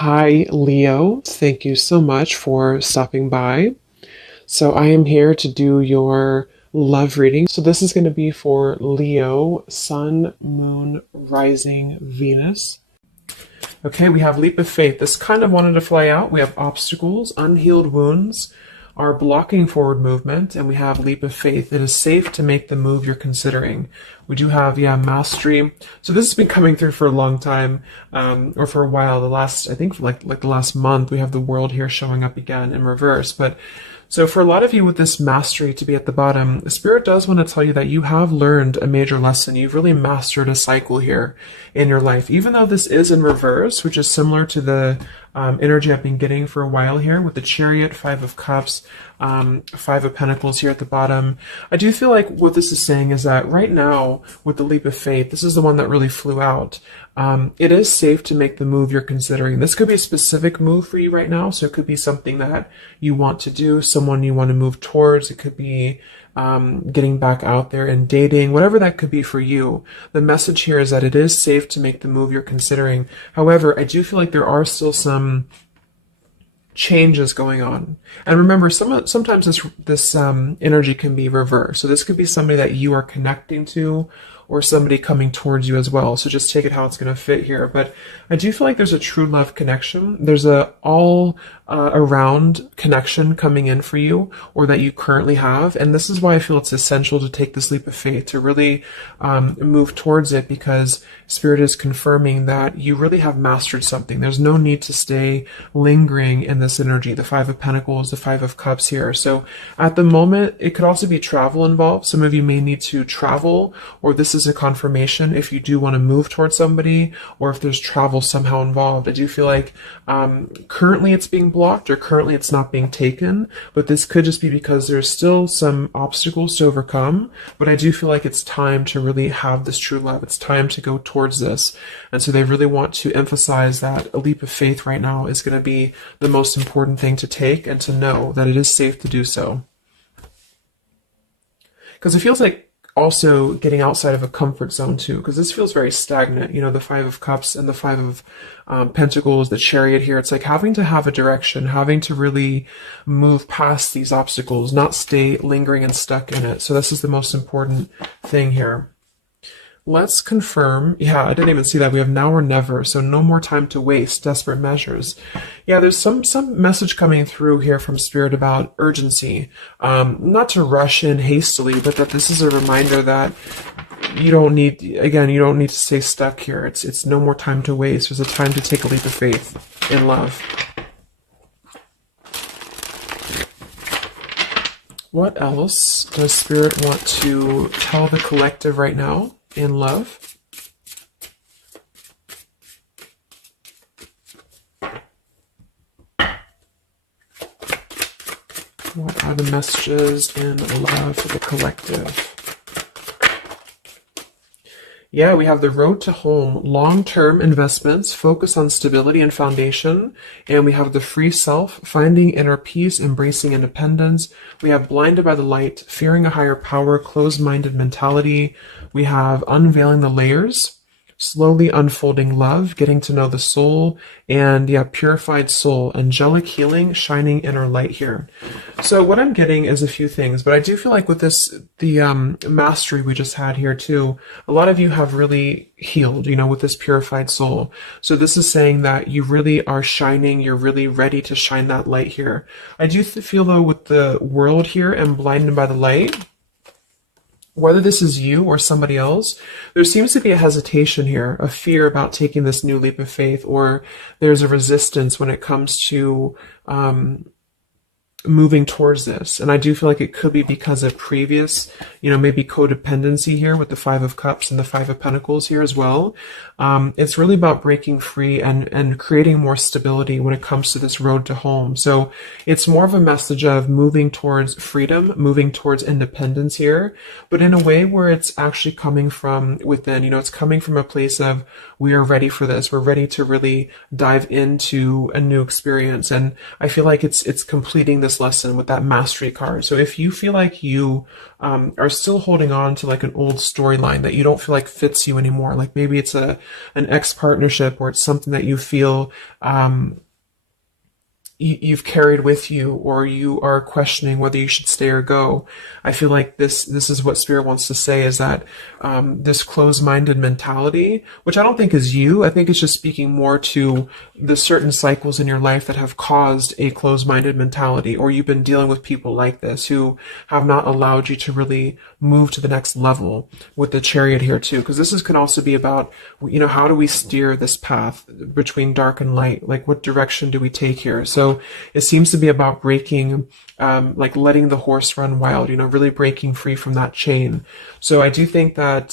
Hi, Leo. Thank you so much for stopping by. So, I am here to do your love reading. So, this is going to be for Leo, Sun, Moon, Rising, Venus. Okay, we have Leap of Faith. This kind of wanted to fly out. We have obstacles, unhealed wounds are blocking forward movement, and we have Leap of Faith. It is safe to make the move you're considering. We do have, Mastery. So this has been coming through for a long time, or for a while. I think like the last month, we have the World here showing up again in reverse. But so for a lot of you with this Mastery to be at the bottom, the Spirit does want to tell you that you have learned a major lesson. You've really mastered a cycle here in your life. Even though this is in reverse, which is similar to the energy I've been getting for a while here with the Chariot, Five of Cups, Five of Pentacles here at the bottom. I do feel like what this is saying is that right now with the Leap of Faith, this is the one that really flew out. It is safe to make the move you're considering. This could be a specific move for you right now. So it could be something that you want to do, someone you want to move towards. It could be getting back out there and dating, whatever that could be for you. The message here is that it is safe to make the move you're considering. However, I do feel like there are still some changes going on. And remember, sometimes this energy can be reversed. So this could be somebody that you are connecting to, or somebody coming towards you as well. So just take it how it's going to fit here. But I do feel like there's a true love connection. There's a all around connection coming in for you, or that you currently have. And this is why I feel it's essential to take this leap of faith, to really move towards it, because Spirit is confirming that you really have mastered something. There's no need to stay lingering in this energy. The Five of Pentacles, the Five of Cups here. So at the moment, it could also be travel involved. Some of you may need to travel, or this is a confirmation if you do want to move towards somebody, or if there's travel somehow involved. I do feel like currently it's being blocked, or currently it's not being taken, but this could just be because there's still some obstacles to overcome. But I do feel like it's time to really have this true love. It's time to go towards this. And so they really want to emphasize that a leap of faith right now is going to be the most important thing to take, and to know that it is safe to do so. Because it feels like also getting outside of a comfort zone too, because this feels very stagnant. The Five of Cups and the Five of Pentacles, the Chariot here. It's like having to have a direction, having to really move past these obstacles, not stay lingering and stuck in it. So this is the most important thing here. Let's confirm. Yeah, I didn't even see that. We have now or never. So no more time to waste. Desperate measures. Yeah, there's some message coming through here from Spirit about urgency. Not to rush in hastily, but that this is a reminder that you don't need to stay stuck here. It's no more time to waste. There's a time to take a leap of faith in love. What else does Spirit want to tell the collective right now in love? What are the messages in love for the collective? Yeah, we have the road to home, long-term investments, focus on stability and foundation. And we have the free self, finding inner peace, embracing independence. We have blinded by the light, fearing a higher power, closed-minded mentality. We have unveiling the layers, slowly unfolding love, getting to know the soul, and purified soul, angelic healing, shining inner light here. So what I'm getting is a few things, but I do feel like with this, the mastery we just had here too, a lot of you have really healed, with this purified soul. So this is saying that you really are shining, you're really ready to shine that light here. I do feel though with the world here and blinded by the light, whether this is you or somebody else, there seems to be a hesitation here, a fear about taking this new leap of faith, or there's a resistance when it comes to moving towards this. And I do feel like it could be because of previous, maybe codependency here with the Five of Cups and the Five of Pentacles here as well. It's really about breaking free and creating more stability when it comes to this road to home. So it's more of a message of moving towards freedom, moving towards independence here, but in a way where it's actually coming from within. It's coming from a place of, we are ready for this. We're ready to really dive into a new experience. And I feel like it's completing this this lesson with that mastery card. So if you feel like you are still holding on to like an old storyline that you don't feel like fits you anymore, like maybe it's an ex partnership, or it's something that you feel you've carried with you, or you are questioning whether you should stay or go. I feel like this is what Spirit wants to say, is that this closed-minded mentality, which I don't think is you, I think it's just speaking more to the certain cycles in your life that have caused a closed-minded mentality, or you've been dealing with people like this who have not allowed you to really move to the next level, with the Chariot here too, because can also be about, how do we steer this path between dark and light? Like, what direction do we take here? So it seems to be about breaking, like letting the horse run wild, really breaking free from that chain. So I do think that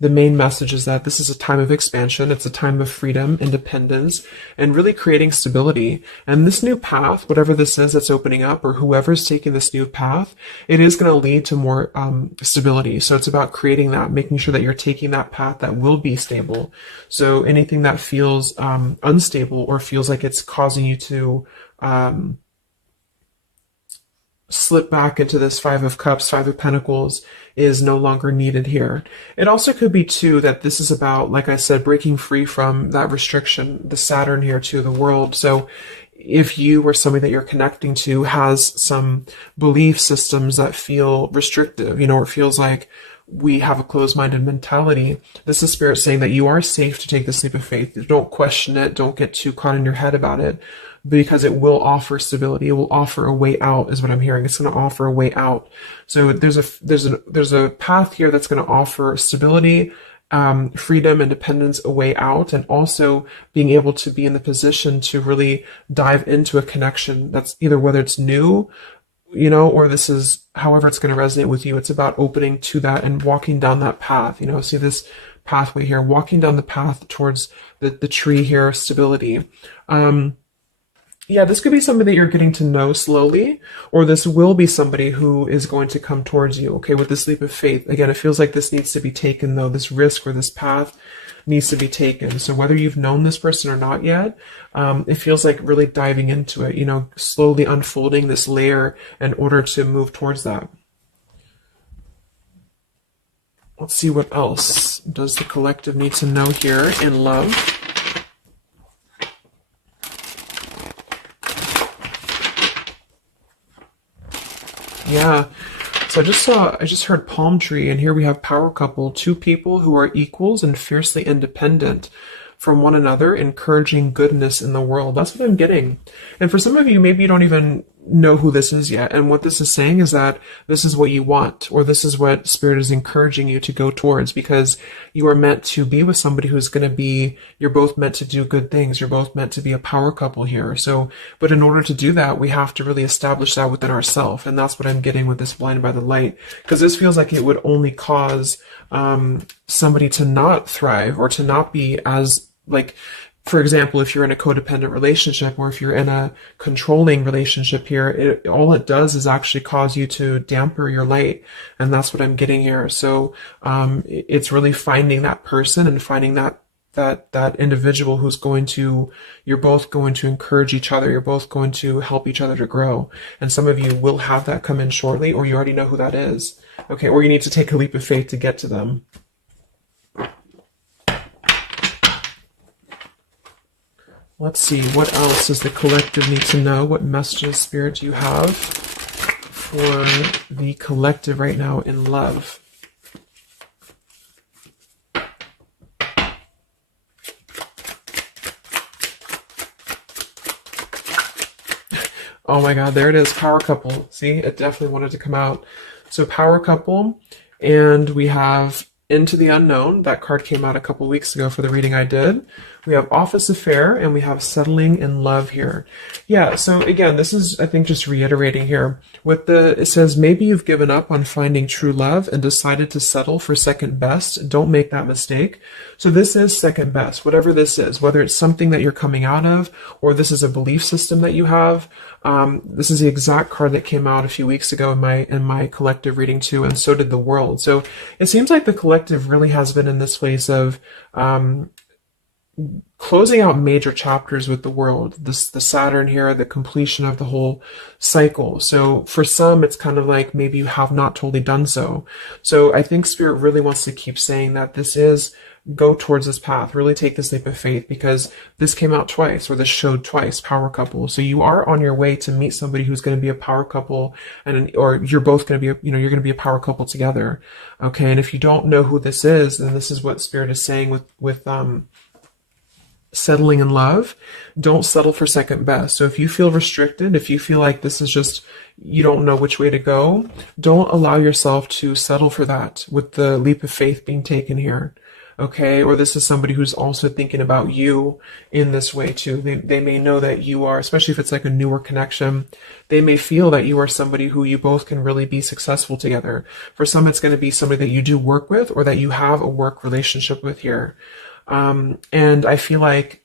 the main message is that this is a time of expansion. It's a time of freedom, independence, and really creating stability. And this new path, whatever this is that's opening up, or whoever's taking this new path, it is going to lead to more stability. So it's about creating that, making sure that you're taking that path that will be stable. So anything that feels unstable, or feels like it's causing you to slip back into this Five of Cups, Five of Pentacles, is no longer needed here. It also could be too that this is about, like I said, breaking free from that restriction, the Saturn here too, the world. So if you or somebody that you're connecting to has some belief systems that feel restrictive, or it feels like we have a closed-minded mentality, this is Spirit saying that you are safe to take this leap of faith. Don't question it. Don't get too caught in your head about it, because it will offer stability. It will offer a way out, is what I'm hearing. It's going to offer a way out. So there's a path here that's going to offer stability, freedom, independence, a way out, and also being able to be in the position to really dive into a connection that's either, whether it's new, or this is however it's going to resonate with you. It's about opening to that and walking down that path. See this pathway here, walking down the path towards the tree here, stability. Yeah, this could be somebody that you're getting to know slowly, or this will be somebody who is going to come towards you, okay, with this leap of faith. Again, it feels like this needs to be taken, though. This risk, or this path needs to be taken. So whether you've known this person or not yet, it feels like really diving into it, slowly unfolding this layer in order to move towards that. Let's see what else does the collective need to know here in love. Yeah, so I just heard palm tree, and here we have power couple, two people who are equals and fiercely independent from one another, encouraging goodness in the world. That's what I'm getting. And for some of you, maybe you don't even know who this is yet. And what this is saying is that this is what you want, or this is what Spirit is encouraging you to go towards, because you are meant to be with somebody who's going to be, you're both meant to do good things. You're both meant to be a power couple here. So, but in order to do that, we have to really establish that within ourselves. And that's what I'm getting with this Blinded by the Light, because this feels like it would only cause somebody to not thrive, or to not be as, like, for example, if you're in a codependent relationship, or if you're in a controlling relationship here, all it does is actually cause you to damper your light. And that's what I'm getting here. So it's really finding that person, and finding that individual who's you're both going to encourage each other. You're both going to help each other to grow. And some of you will have that come in shortly, or you already know who that is. Okay, or you need to take a leap of faith to get to them. Let's see, what else does the collective need to know? What messages, Spirit, do you have for the collective right now in love? Oh my God, there it is, power couple. See, it definitely wanted to come out. So power couple, and we have Into the Unknown. That card came out a couple weeks ago for the reading I did. We have Office Affair, and we have Settling in Love here. Yeah, so again, this is, I think, just reiterating here. It says, maybe you've given up on finding true love and decided to settle for second best. Don't make that mistake. So this is second best, whatever this is, whether it's something that you're coming out of, or this is a belief system that you have. This is the exact card that came out a few weeks ago in my collective reading too, and so did the world. So it seems like the collective really has been in this place of closing out major chapters with the world. This the Saturn here, the completion of the whole cycle. So for some, it's kind of like maybe you have not totally done so. So I think Spirit really wants to keep saying that this is go towards this path, really take this leap of faith, because this came out twice, or this showed twice, power couple. So you are on your way to meet somebody who's going to be a power couple, or you're both going to be, you're going to be a power couple together. Okay. And if you don't know who this is, then this is what Spirit is saying with settling in love. Don't settle for second best. So if you feel restricted, if you feel like this is just, you don't know which way to go, don't allow yourself to settle for that with the leap of faith being taken here. Okay, or this is somebody who's also thinking about you in this way too. They may know that you are, especially if it's like a newer connection, they may feel that you are somebody who you both can really be successful together. For some, it's going to be somebody that you do work with, or that you have a work relationship with here. And I feel like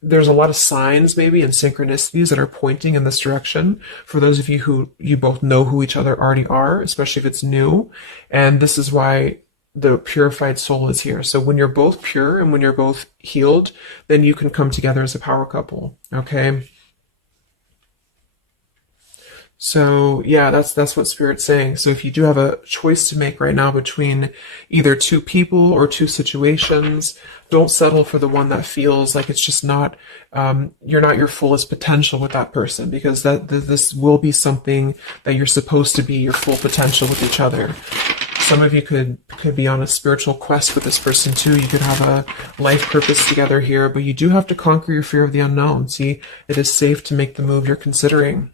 there's a lot of signs maybe and synchronicities that are pointing in this direction for those of you who you both know who each other already are, especially if it's new. And this is why the purified soul is here. So when you're both pure and when you're both healed, then you can come together as a power couple. Okay. So yeah, that's what Spirit's saying. So if you do have a choice to make right now between either two people or two situations, don't settle for the one that feels like it's just not, you're not your fullest potential with that person, because this will be something that you're supposed to be your full potential with each other. Some of you could be on a spiritual quest with this person too. You could have a life purpose together here, but you do have to conquer your fear of the unknown. See, it is safe to make the move you're considering.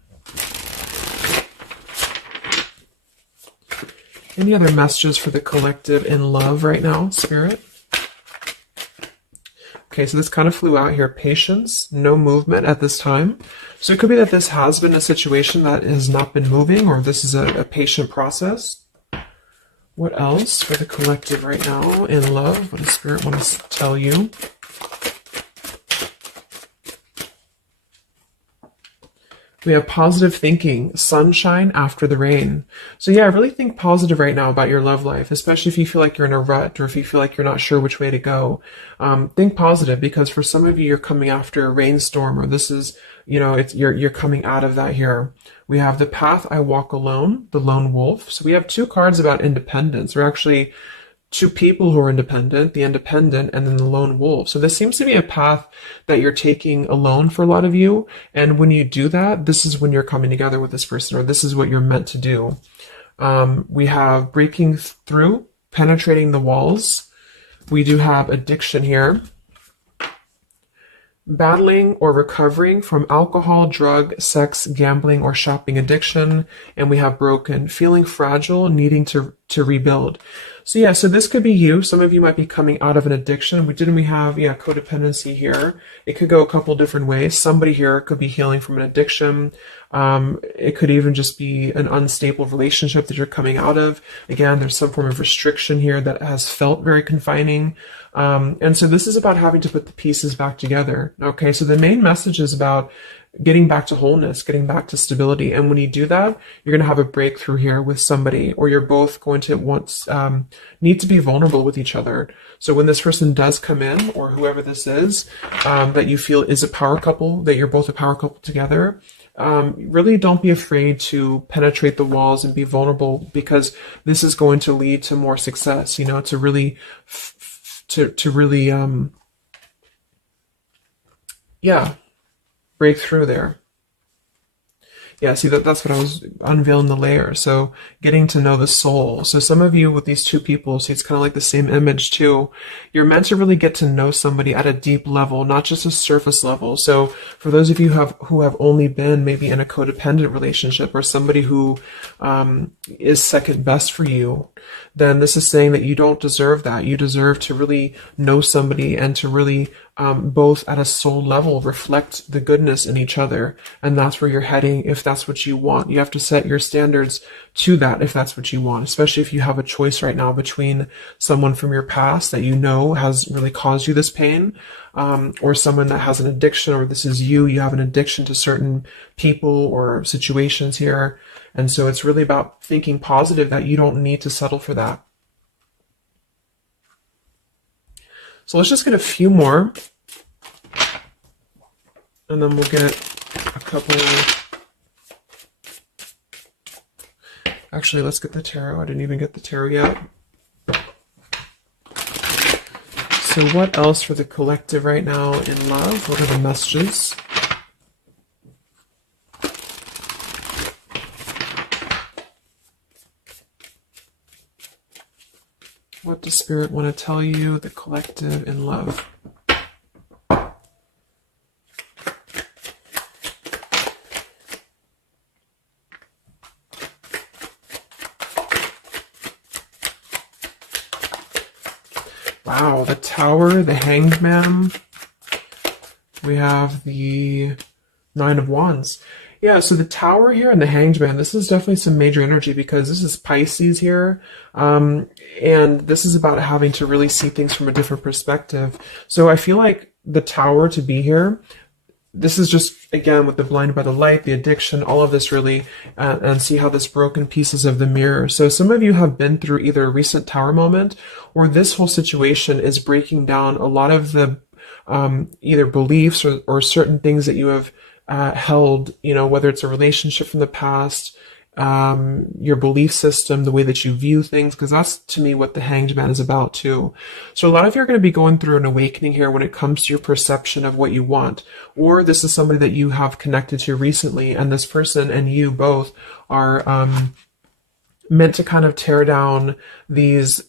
Any other messages for the collective in love right now, Spirit? Okay, so this kind of flew out here. Patience, no movement at this time. So it could be that this has been a situation that has not been moving, or this is a patient process. What else for the collective right now in love? What does Spirit want to tell you? We have positive thinking, sunshine after the rain. So yeah, really think positive right now about your love life, especially if you feel like you're in a rut, or if you feel like you're not sure which way to go. Think positive, because for some of you, you're coming after a rainstorm, or this is, you're coming out of that here. We have the path I walk alone, the lone wolf. So we have two cards about independence. We're actually two people who are independent, the independent, and then the lone wolf. So this seems to be a path that you're taking alone for a lot of you. And when you do that, this is when you're coming together with this person, or this is what you're meant to do. We have breaking through, penetrating the walls. We do have addiction here. Battling or recovering from alcohol, drug, sex, gambling, or shopping addiction. And we have broken, feeling fragile, needing to rebuild. So yeah, so this could be you. Some of you might be coming out of an addiction. We have, codependency here. It could go a couple different ways. Somebody here could be healing from an addiction. It could even just be an unstable relationship that you're coming out of. Again, there's some form of restriction here that has felt very confining. And so this is about having to put the pieces back together. Okay, so the main message is about getting back to wholeness, getting back to stability. And when you do that, you're going to have a breakthrough here with somebody, or you're both going to need to be vulnerable with each other. So when this person does come in, or whoever this is, that you feel is a power couple, that you're both a power couple together, really don't be afraid to penetrate the walls and be vulnerable, because this is going to lead to more success, to really, break through there. Yeah, see, that's what I was unveiling, the layer. So getting to know the soul. So some of you with these two people, see, it's kind of like the same image too. You're meant to really get to know somebody at a deep level, not just a surface level. So for those of you who have only been maybe in a codependent relationship, or somebody who is second best for you, then this is saying that you don't deserve that. You deserve to really know somebody, and to really both at a soul level reflect the goodness in each other. And that's where you're heading if that's what you want. You have to set your standards to that if that's what you want, especially if you have a choice right now between someone from your past that has really caused you this pain, or someone that has an addiction, or this is you have an addiction to certain people or situations here. And so it's really about thinking positive, that you don't need to settle for that. So let's just get a few more And then we'll get a couple. Actually, let's get the tarot. I didn't even get the tarot yet. So what else for the collective right now in love? What are the messages? What does Spirit want to tell you, the collective in love? Wow, the Tower, the Hanged Man. We have the Nine of Wands. Yeah, so the Tower here and the Hanged Man, this is definitely some major energy because this is Pisces here. And this is about having to really see things from a different perspective. So I feel like the Tower to be here, this is just, again, with the blinded by the light, the addiction, all of this really, and see how this broken pieces of the mirror. So some of you have been through either a recent Tower moment or this whole situation is breaking down a lot of the either beliefs or certain things that you have held, you know, whether it's a relationship from the past, your belief system, the way that you view things, because that's to me what the Hanged Man is about too. So a lot of you are going to be going through an awakening here when it comes to your perception of what you want, or this is somebody that you have connected to recently, and this person and you both are meant to kind of tear down these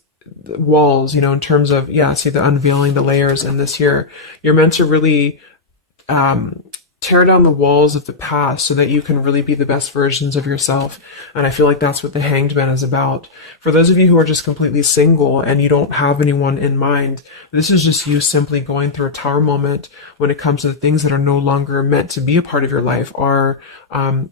walls, you know, in terms of, yeah, see the unveiling the layers in this here. You're meant to really tear down the walls of the past so that you can really be the best versions of yourself. And I feel like that's what the Hanged Man is about. For those of you who are just completely single and you don't have anyone in mind, this is just you simply going through a Tower moment when it comes to the things that are no longer meant to be a part of your life are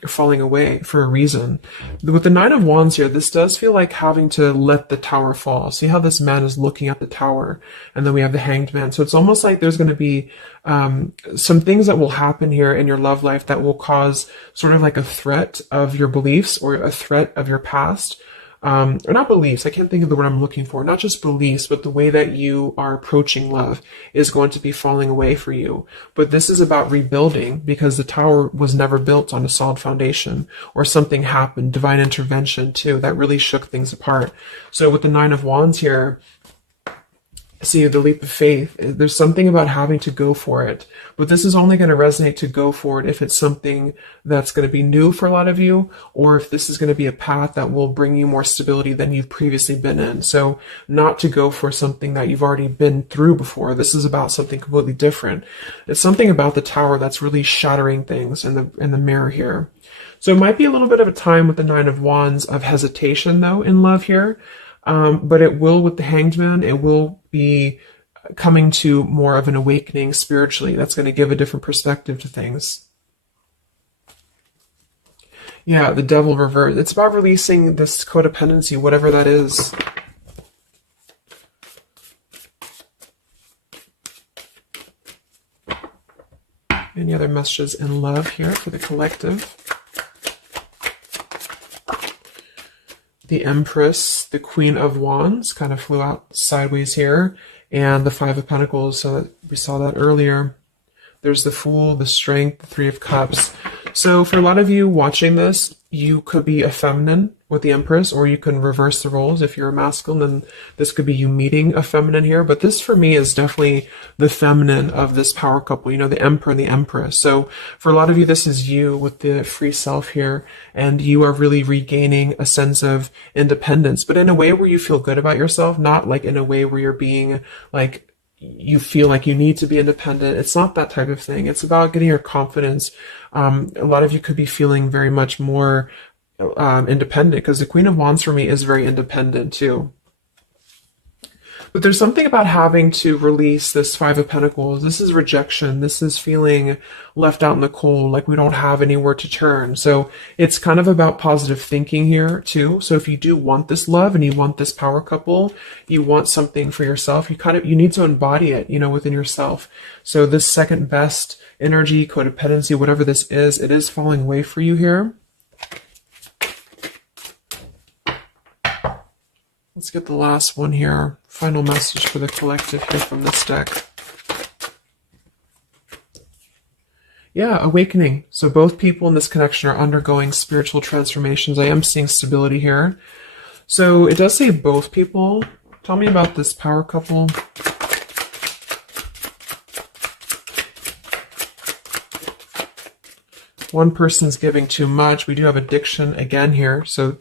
falling away for a reason. With the Nine of Wands here, this does feel like having to let the Tower fall. See how this man is looking at the Tower, and then we have the Hanged Man. So it's almost like there's going to be some things that will happen here in your love life that will cause sort of like a threat of your beliefs or a threat of your past. Or not beliefs, I can't think of the word I'm looking for, not just beliefs, but the way that you are approaching love is going to be falling away for you. But this is about rebuilding because the Tower was never built on a solid foundation, or something happened, divine intervention too, that really shook things apart. So with the Nine of Wands here, see the leap of faith, there's something about having to go for it, but this is only going to resonate to go for it if it's something that's going to be new for a lot of you, or if this is going to be a path that will bring you more stability than you've previously been in. So not to go for something that you've already been through before. This is about something completely different. It's something about the Tower that's really shattering things in the mirror here. So it might be a little bit of a time with the Nine of Wands of hesitation though in love here. But it will, with the Hanged Man, it will be coming to more of an awakening spiritually. That's going to give a different perspective to things. Yeah, the Devil reversed. It's about releasing this codependency, whatever that is. Any other messages in love here for the collective? The Empress, the Queen of Wands, kind of flew out sideways here, and the Five of Pentacles, so we saw that earlier. There's the Fool, the Strength, the Three of Cups. So for a lot of you watching this, you could be a feminine with the Empress, or you can reverse the roles. If you're a masculine, then this could be you meeting a feminine here. But this for me is definitely the feminine of this power couple, you know, the Emperor and the Empress. So for a lot of you, this is you with the free self here, and you are really regaining a sense of independence, but in a way where you feel good about yourself, not like in a way where you're being like, you feel like you need to be independent. It's not that type of thing. It's about getting your confidence. A lot of you could be feeling very much more independent, because the Queen of Wands for me is very independent too. But there's something about having to release this Five of Pentacles. This is rejection. This is feeling left out in the cold, like we don't have anywhere to turn. So it's kind of about positive thinking here too. So if you do want this love and you want this power couple, you want something for yourself, you need to embody it, you know, within yourself. So this second best energy, codependency, whatever this is, it is falling away for you here. Let's get the last one here. Final message for the collective here from this deck. Yeah, awakening. So both people in this connection are undergoing spiritual transformations. I am seeing stability here. So it does say both people. Tell me about this power couple. One person's giving too much. We do have addiction again here. So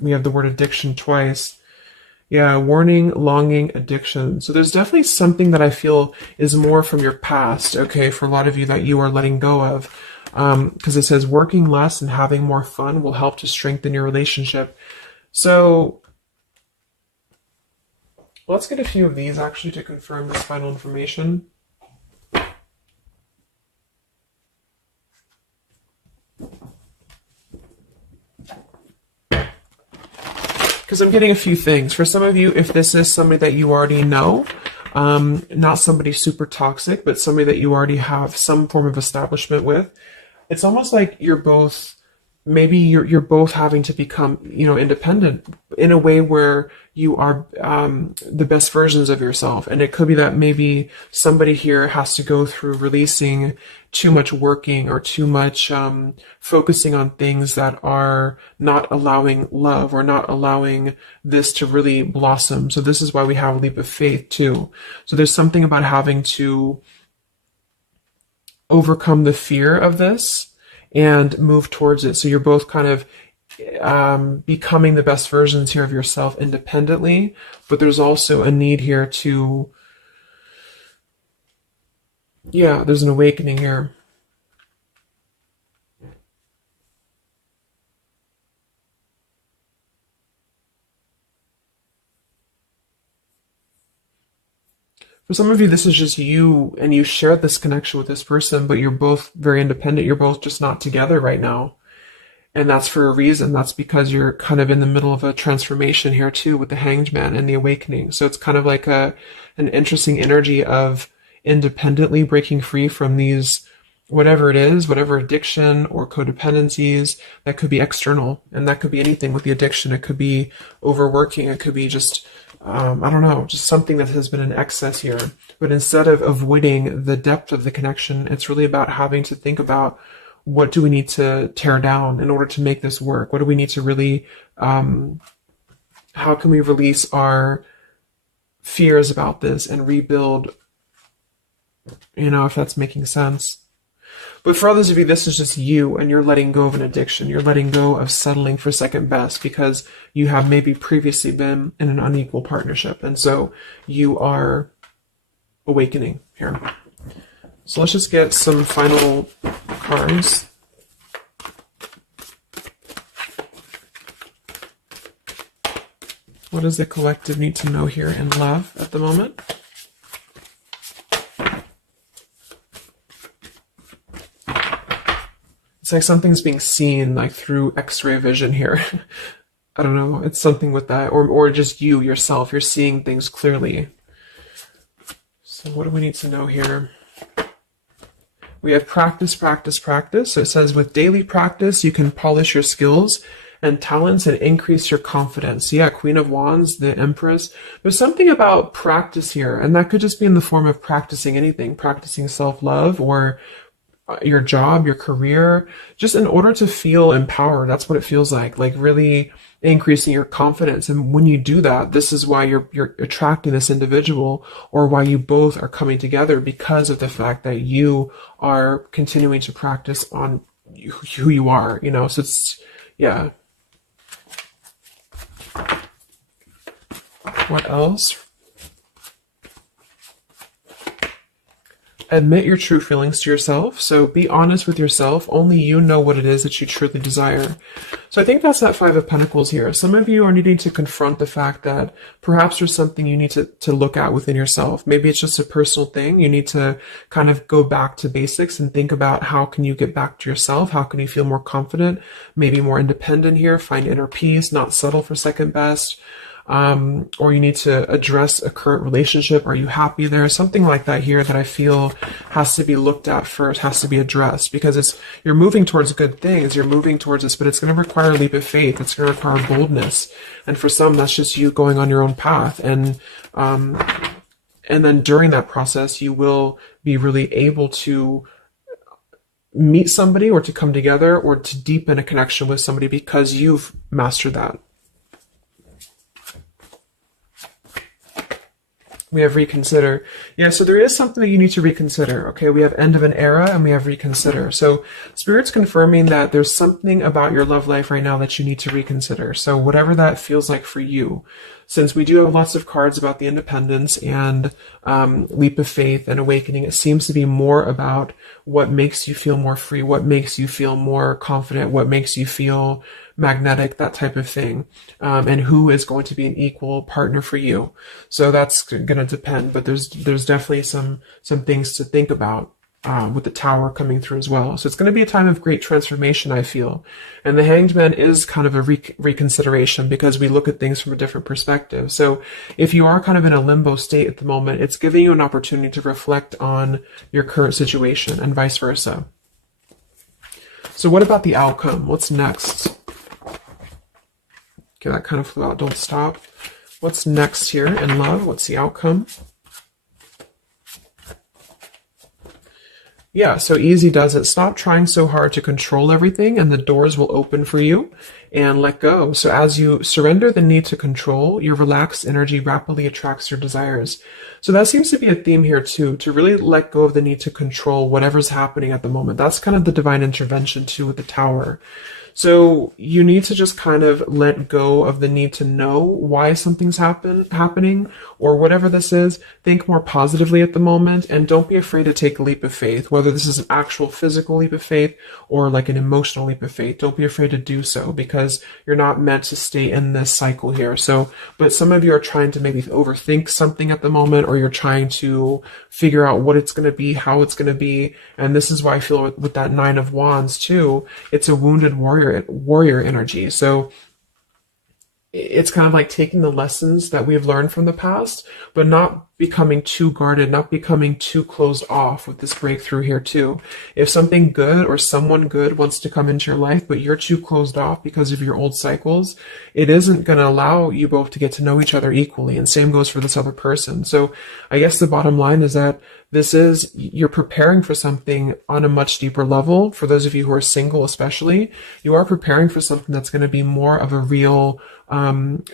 we have the word addiction twice. Yeah, warning, longing, addiction. So there's definitely something that I feel is more from your past, okay, for a lot of you that you are letting go of. Because it says working less and having more fun will help to strengthen your relationship. So let's get a few of these actually to confirm this final information. Because I'm getting a few things. For some of you, if this is somebody that you already know, not somebody super toxic, but somebody that you already have some form of establishment with, it's almost like you're both, maybe you're both having to become, independent in a way where you are the best versions of yourself. And it could be that maybe somebody here has to go through releasing too much working or too much focusing on things that are not allowing love or not allowing this to really blossom. So this is why we have a leap of faith too. So there's something about having to overcome the fear of this and move towards it. So you're both kind of becoming the best versions here of yourself independently, but there's also a need here to, there's an awakening here. For some of you, this is just you, and you share this connection with this person, but you're both very independent. You're both just not together right now. And that's for a reason. That's because you're kind of in the middle of a transformation here too with the Hanged Man and the awakening. So it's kind of like an interesting energy of independently breaking free from these, whatever it is, whatever addiction or codependencies that could be external. And that could be anything with the addiction. It could be overworking. It could be just, I don't know, just something that has been in excess here. But instead of avoiding the depth of the connection, it's really about having to think about, what do we need to tear down in order to make this work? What do we need to really, how can we release our fears about this and rebuild, if that's making sense. But for others of you, this is just you, and you're letting go of an addiction. You're letting go of settling for second best because you have maybe previously been in an unequal partnership. And so you are awakening here. So let's just get some final cards. What does the collective need to know here in love at the moment? It's like something's being seen like through X-ray vision here. I don't know. It's something with that. Or just you, yourself. You're seeing things clearly. So what do we need to know here? We have practice, practice, practice. So it says with daily practice, you can polish your skills and talents and increase your confidence. Yeah, Queen of Wands, the Empress. There's something about practice here, and that could just be in the form of practicing anything, practicing self-love or your job, your career, just in order to feel empowered. That's what it feels like really increasing your confidence. And when you do that, this is why you're attracting this individual, or why you both are coming together, because of the fact that you are continuing to practice on who you are, so it's, yeah. What else? Admit your true feelings to yourself. So be honest with yourself. Only you know what it is that you truly desire. So I think that's that Five of Pentacles here. Some of you are needing to confront the fact that perhaps there's something you need to look at within yourself. Maybe it's just a personal thing. You need to kind of go back to basics and think about how can you get back to yourself? How can you feel more confident, maybe more independent here, find inner peace, not settle for second best. Or you need to address a current relationship. Are you happy there? Something like that here that I feel has to be looked at first, has to be addressed, because you're moving towards good things. You're moving towards this, but it's going to require a leap of faith. It's going to require boldness. And for some, that's just you going on your own path. And then during that process, you will be really able to meet somebody or to come together or to deepen a connection with somebody because you've mastered that. We have reconsider. Yeah, so there is something that you need to reconsider. Okay, we have end of an era and we have reconsider. So Spirit's confirming that there's something about your love life right now that you need to reconsider. So whatever that feels like for you. Since we do have lots of cards about the independence and leap of faith and awakening, it seems to be more about what makes you feel more free, what makes you feel more confident, what makes you feel magnetic, that type of thing, and who is going to be an equal partner for you. So that's going to depend, but there's definitely some things to think about with the Tower coming through as well. So it's going to be a time of great transformation, I feel. And the Hanged Man is kind of a reconsideration because we look at things from a different perspective. So if you are kind of in a limbo state at the moment, it's giving you an opportunity to reflect on your current situation and vice versa. So what about the outcome? What's next? Okay, that kind of flew out. Don't stop. What's next here in love? What's the outcome? Yeah, so easy does it. Stop trying so hard to control everything and the doors will open for you, and let go. So as you surrender the need to control, your relaxed energy rapidly attracts your desires. So that seems to be a theme here too, to really let go of the need to control whatever's happening at the moment. That's kind of the divine intervention too with the Tower. So you need to just kind of let go of the need to know why something's happening or whatever this is. Think more positively at the moment and don't be afraid to take a leap of faith, whether this is an actual physical leap of faith or like an emotional leap of faith. Don't be afraid to do so because you're not meant to stay in this cycle here. So, but some of you are trying to maybe overthink something at the moment, or you're trying to figure out what it's going to be, how it's going to be. And this is why I feel with that Nine of Wands too, it's a wounded warrior energy. So it's kind of like taking the lessons that we've learned from the past, but not becoming too guarded, not becoming too closed off with this breakthrough here too. If something good or someone good wants to come into your life, but you're too closed off because of your old cycles, it isn't going to allow you both to get to know each other equally. And same goes for this other person. So I guess the bottom line is that you're preparing for something on a much deeper level. For those of you who are single especially, you are preparing for something that's going to be more of a real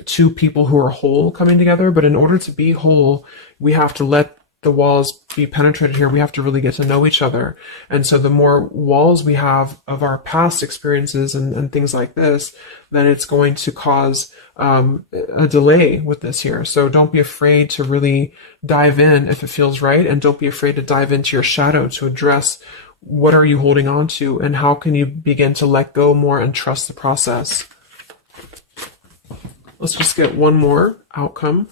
two people who are whole coming together. But in order to be whole, we have to let the walls be penetrated here. We have to really get to know each other. And so the more walls we have of our past experiences and things like this, then it's going to cause a delay with this here. So don't be afraid to really dive in if it feels right. And don't be afraid to dive into your shadow to address what are you holding on to and how can you begin to let go more and trust the process. Let's just get one more outcome.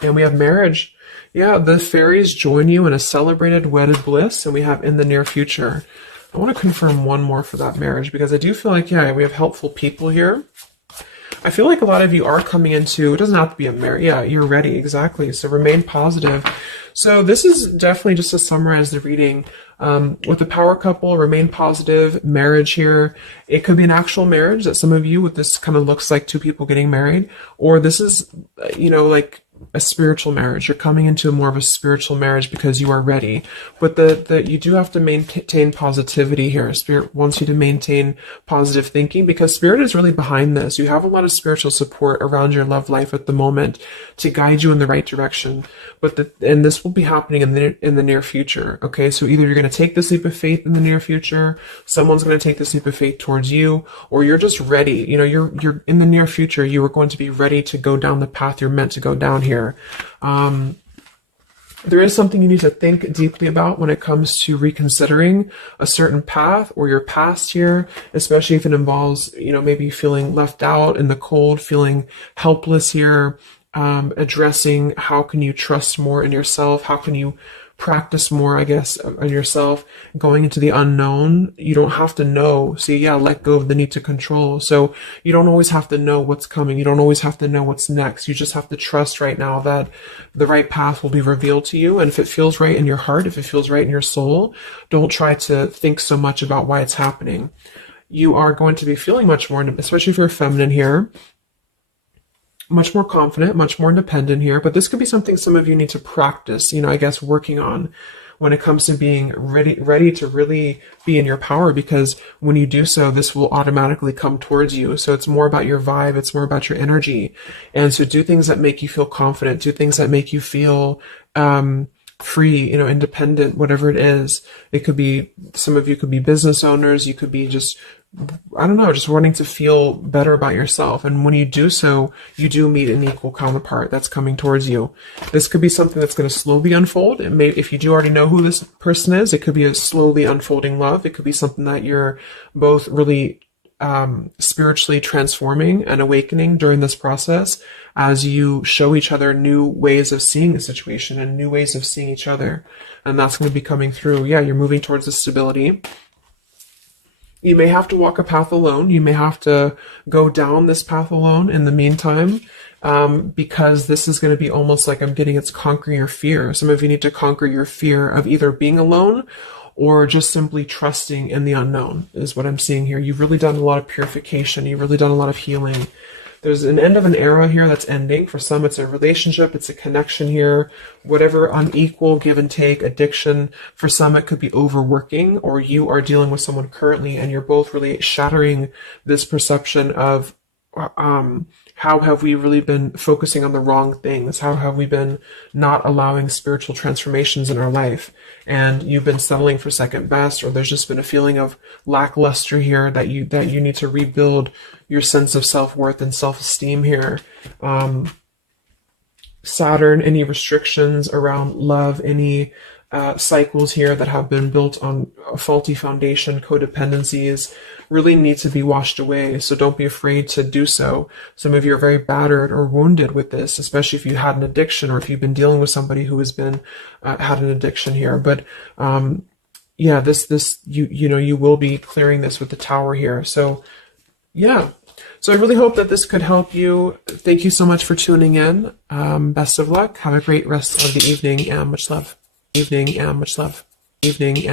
And we have marriage. Yeah, the fairies join you in a celebrated wedded bliss. And we have in the near future. I want to confirm one more for that marriage because I do feel like, yeah, we have helpful people here. I feel like a lot of you are coming into, it doesn't have to be a marriage. Yeah, you're ready. Exactly. So remain positive. So this is definitely just to summarize the reading. With the power couple, remain positive, marriage here. It could be an actual marriage that some of you with this kind of looks like two people getting married, or this is, like a spiritual marriage. You're coming into more of a spiritual marriage because you are ready. But you do have to maintain positivity here. Spirit wants you to maintain positive thinking because Spirit is really behind this. You have a lot of spiritual support around your love life at the moment to guide you in the right direction. And this will be happening in the near future. Okay, so either you're going to take this leap of faith in the near future, someone's going to take this leap of faith towards you, or you're just ready. You're in the near future. You are going to be ready to go down the path you're meant to go down here. There is something you need to think deeply about when it comes to reconsidering a certain path or your past here, especially if it involves, maybe feeling left out in the cold, feeling helpless here, addressing how can you trust more in yourself, how can you practice more, I guess, on yourself, going into the unknown. You don't have to know. See, yeah, let go of the need to control. So you don't always have to know what's coming. You don't always have to know what's next. You just have to trust right now that the right path will be revealed to you. And if it feels right in your heart, if it feels right in your soul, don't try to think so much about why it's happening. You are going to be feeling much more, especially if you're feminine here, much more confident, much more independent here, but this could be something some of you need to practice, I guess, working on when it comes to being ready to really be in your power, because when you do so, this will automatically come towards you. So it's more about your vibe. It's more about your energy. And so do things that make you feel confident, do things that make you feel, free, independent, whatever it is. It could be, some of you could be business owners. You could be just, I don't know, just wanting to feel better about yourself. And when you do so, you do meet an equal counterpart that's coming towards you. This could be something that's going to slowly unfold. It may, if you do already know who this person is, it could be a slowly unfolding love. It could be something that you're both really spiritually transforming and awakening during this process, as you show each other new ways of seeing the situation and new ways of seeing each other. And that's going to be coming through. Yeah, you're moving towards the stability. You may have to walk a path alone. You may have to go down this path alone in the meantime, because this is going to be almost like, I'm getting, it's conquering your fear. Some of you need to conquer your fear of either being alone or just simply trusting in the unknown, is what I'm seeing here. You've really done a lot of purification. You've really done a lot of healing. There's an end of an era here that's ending. For some, it's a relationship, it's a connection here, whatever unequal give and take, addiction. For some, it could be overworking, or you are dealing with someone currently and you're both really shattering this perception of, how have we really been focusing on the wrong things? How have we been not allowing spiritual transformations in our life? And you've been settling for second best, or there's just been a feeling of lackluster here, that you need to rebuild your sense of self-worth and self-esteem here. Saturn, any restrictions around love, any cycles here that have been built on a faulty foundation, codependencies, really need to be washed away. So don't be afraid to do so. Some of you are very battered or wounded with this, especially if you had an addiction, or if you've been dealing with somebody who has been had an addiction here. But yeah, this you will be clearing this with the Tower here. So yeah. So I really hope that this could help you. Thank you so much for tuning in. Best of luck. Have a great rest of the evening, and much love. Evening, and much love. Evening, and